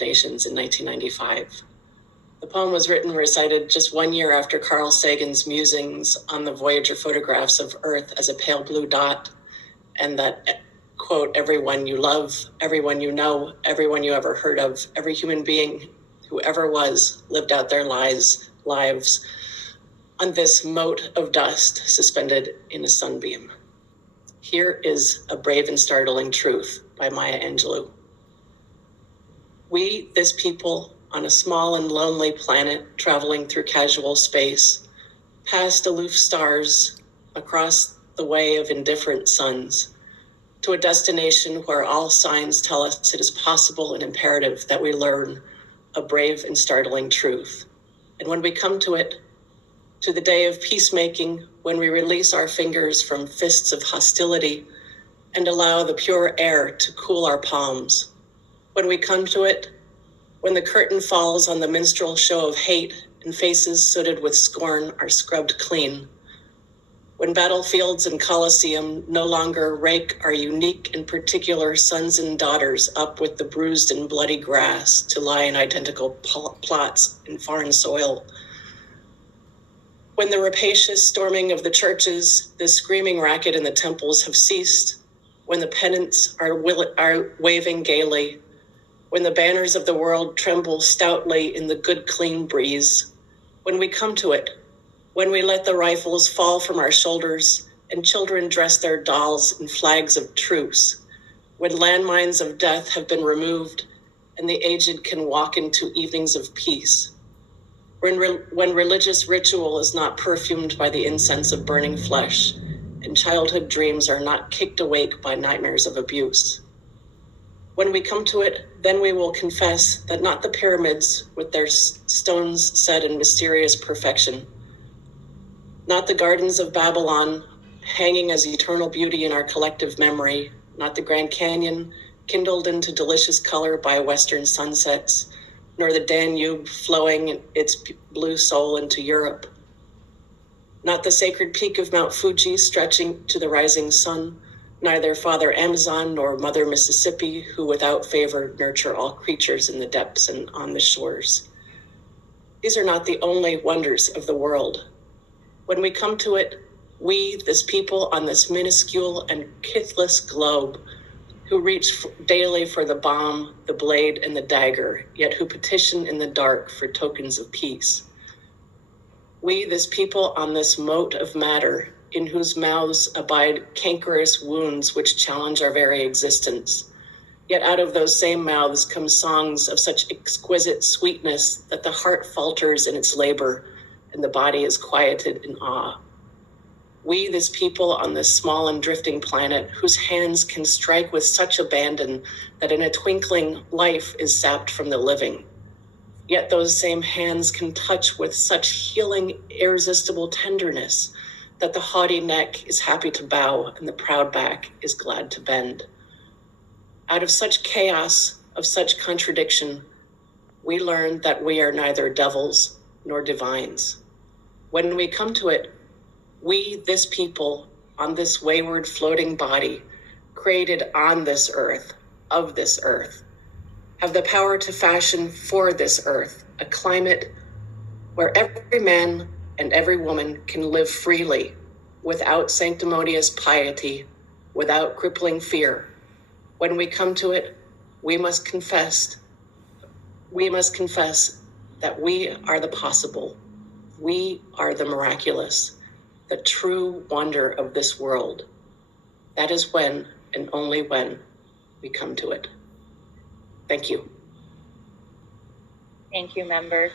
Nations in 1995. The poem was written and recited just 1 year after Carl Sagan's musings on the Voyager photographs of Earth as a pale blue dot, and that, quote, everyone you love, everyone you know, everyone you ever heard of, every human being who ever was, lived out their lives on this mote of dust suspended in a sunbeam. Here is a brave and startling truth by Maya Angelou. We, this people, on a small and lonely planet traveling through casual space, past aloof stars, across the way of indifferent suns, to a destination where all signs tell us it is possible and imperative that we learn a brave and startling truth. And when we come to it, to the day of peacemaking, when we release our fingers from fists of hostility and allow the pure air to cool our palms, when we come to it, when the curtain falls on the minstrel show of hate and faces sooted with scorn are scrubbed clean, when battlefields and coliseum no longer rake our unique and particular sons and daughters up with the bruised and bloody grass to lie in identical plots in foreign soil, when the rapacious storming of the churches, the screaming racket in the temples have ceased, when the pennants are waving gaily, when the banners of the world tremble stoutly in the good clean breeze, when we come to it, when we let the rifles fall from our shoulders and children dress their dolls in flags of truce, when landmines of death have been removed and the aged can walk into evenings of peace, when religious ritual is not perfumed by the incense of burning flesh and childhood dreams are not kicked awake by nightmares of abuse. When we come to it, then we will confess that not the pyramids with their stones set in mysterious perfection, not the gardens of Babylon hanging as eternal beauty in our collective memory, not the Grand Canyon kindled into delicious color by western sunsets, nor the Danube flowing its blue soul into Europe, not the sacred peak of Mount Fuji stretching to the rising sun, neither Father Amazon nor Mother Mississippi, who without favor nurture all creatures in the depths and on the shores. These are not the only wonders of the world. When we come to it, we, this people on this minuscule and kithless globe, who reach daily for the bomb, the blade, and the dagger, yet who petition in the dark for tokens of peace. We, this people on this mote of matter, in whose mouths abide cankerous wounds which challenge our very existence. Yet out of those same mouths come songs of such exquisite sweetness that the heart falters in its labor and the body is quieted in awe. We, this people on this small and drifting planet, whose hands can strike with such abandon that in a twinkling life is sapped from the living. Yet those same hands can touch with such healing, irresistible tenderness that the haughty neck is happy to bow and the proud back is glad to bend. Out of such chaos, of such contradiction, we learn that we are neither devils nor divines. When we come to it, we, this people, on this wayward floating body, created on this earth, of this earth, have the power to fashion for this earth a climate where every man and every woman can live freely, without sanctimonious piety, without crippling fear. When we come to it, we must confess that we are the possible. We are the miraculous, the true wonder of this world. That is when, and only when, we come to it. Thank you. Thank you, member.